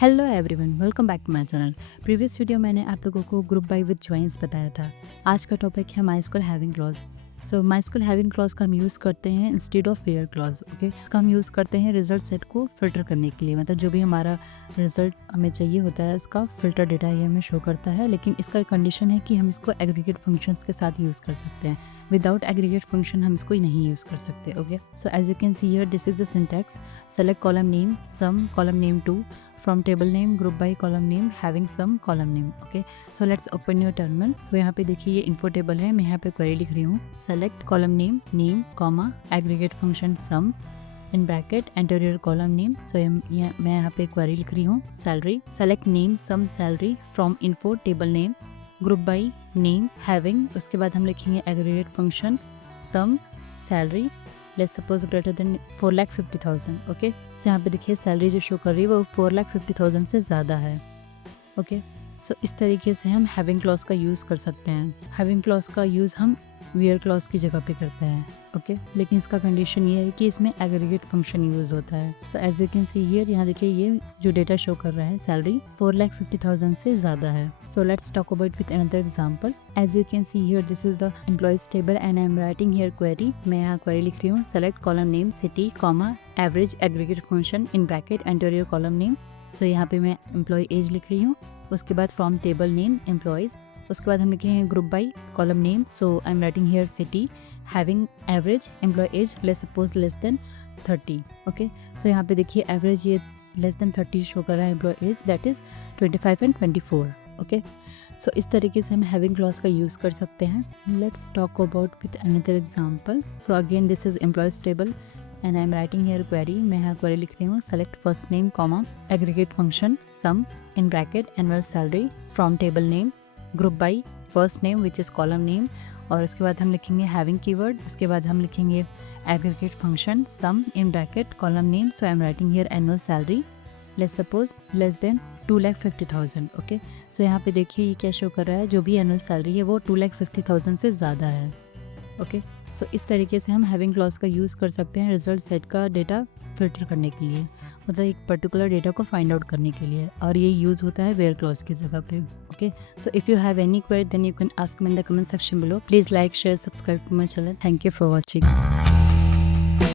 Hello everyone, welcome back to my channel. Previous video मैंने आप लोगों को ग्रुप बाय विद जॉइंस बताया था। आज का टॉपिक है MySQL having clause. So MySQL having clause का हम यूज़ करते हैं instead of where clause. Okay, इसका हम यूज़ करते हैं रिजल्ट सेट को फिल्टर करने के लिए। मतलब जो भी हमारा रिजल्ट हमें चाहिए होता है उसका फिल्टर डेटा ये हमें शो करता है, लेकिन इसका एक कंडीशन है कि हम इसको एग्रीगेट फंक्शंस के साथ यूज़ कर सकते हैं। विदाउट एग्रीगेट फंक्शन हम इसको नहीं यूज़ कर सकते। Okay, so as you can see here this is the syntax. Select column name sum, column name 2 from table name, group by column name, having some column name. Okay, so let's open your terminal. So यहाँ पे देखिए ये info table है, मैं यहाँ पे query लिख रही हूँ select column name, name, comma, aggregate function sum in bracket enter your column name. So मैं यहाँ पे query लिख रही हूँ salary, select name sum salary from info table name, group by name, having, उसके बाद हम लिखेंगे aggregate function sum salary, let's suppose greater than 4,50,000। Okay, so यहाँ पे देखिए सैलरी जो शो कर रही है वो 4,50,000 से ज़्यादा है। ओके, सो इस तरीके से हम हैविंग क्लॉज का यूज़ कर सकते हैं। हैविंग क्लॉज का यूज़ हम वेयर क्लॉज की जगह पे करते हैं। ओके, लेकिन इसका कंडीशन ये है कि इसमें एग्रीगेट फंक्शन यूज़ होता है। So as you can see here, यहाँ देखिए ये जो डेटा शो कर रहा है सैलरी 4,50,000 से ज़्यादा है। So let's talk about with another example. As you can see here this is the employees table and I am writing here query. मैं यहाँ क्वेरी लिख रही हूँ select column name city comma average aggregate function in bracket enter your column name. So यहाँ पे मैं employ as लिख रही हूँ, उसके बाद फ्रॉम टेबल नेम एम्प्लॉयज़, उसके बाद हम लिखेंगे group by column name. So I am writing here city having average employee age let's suppose less than 30। Okay, so यहाँ पे देखिए एवरेज ये लेस देन 30 शो कर रहा है, employee age that is 25 and 24। Okay, so इस तरीके से हम हैविंग क्लॉज का यूज़ कर सकते हैं। Let's talk about with another example. So again this is employees table and I am writing here query. मैं यहाँ क्वेरी लिख रही हूँ select first name comma aggregate function sum in bracket annual salary from table name group by first name which is column name, और उसके बाद हम लिखेंगे हैविंग कीवर्ड, उसके बाद हम लिखेंगे aggregate function sum in bracket column name. So I am writing here annual salary let's suppose less than 2,50,000। Okay, so यहाँ पे देखिए ये क्या शो कर रहा है, जो भी एनुअल सैलरी है वो 2,50,000 से ज़्यादा है। ओके, सो इस तरीके से हम हैविंग क्लॉज का यूज़ कर सकते हैं रिजल्ट सेट का डेटा फिल्टर करने के लिए, मतलब एक पर्टिकुलर डेटा को फाइंड आउट करने के लिए, और ये यूज़ होता है वेयर क्लॉज की जगह पे। Okay, so if you have any query then you can ask me in the comment section below. Please like share subscribe to my channel. Thank you for watching.